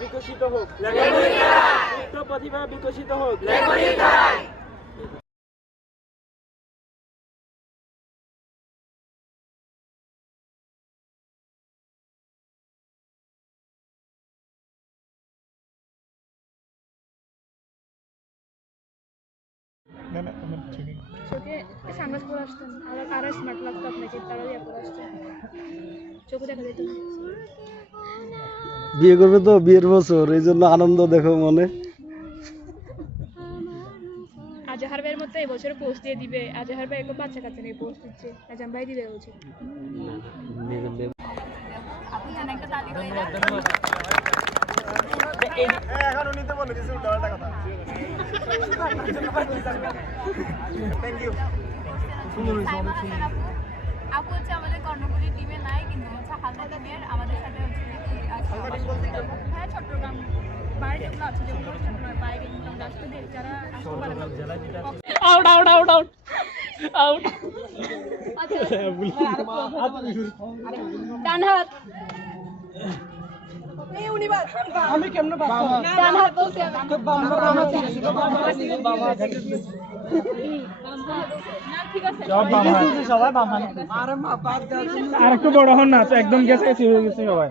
বিকশিত হোক, সুপ্ত প্রতিভা বিকশিত হোক। চোখে সানগ্লাস পরে আসতেন, আরো স্মার্ট লাগতো আপনাকে, তারা দিয়ে পরে আসতেন, চোখে দেখা যেত না। বিয়ে করবে তো, বিয়ের বছর, এই জন্য আনন্দ দেখো মনে। আজহার ভাইয়ের মতো এই বছরে পোস্ট দিয়ে দিবে। আজহার ভাই এখন বাচ্চা কাচ্চা নিয়ে পোস্ট দিচ্ছে, আজহার ভাই দিবে বলছে। এখনো নিতে বলে দিয়েছে উল্টা কথা। Thank you. আপু হচ্ছে আমাদের কর্ণফুলী টিমে নাই, কিন্তু হচ্ছে হালদা টিমের আমাদের সাথে হচ্ছে হ্যাঁ চট্টগ্রাম বাইরে যেগুলো আছে, যেগুলো বাইরে ইনকাম রাষ্ট্রদের যারা out out out out out. ডান হাত আমি কেমনে ডান হাত বলতে সবাই বাম হাত। আর একটু বড় হন না, একদম গেছে সবাই।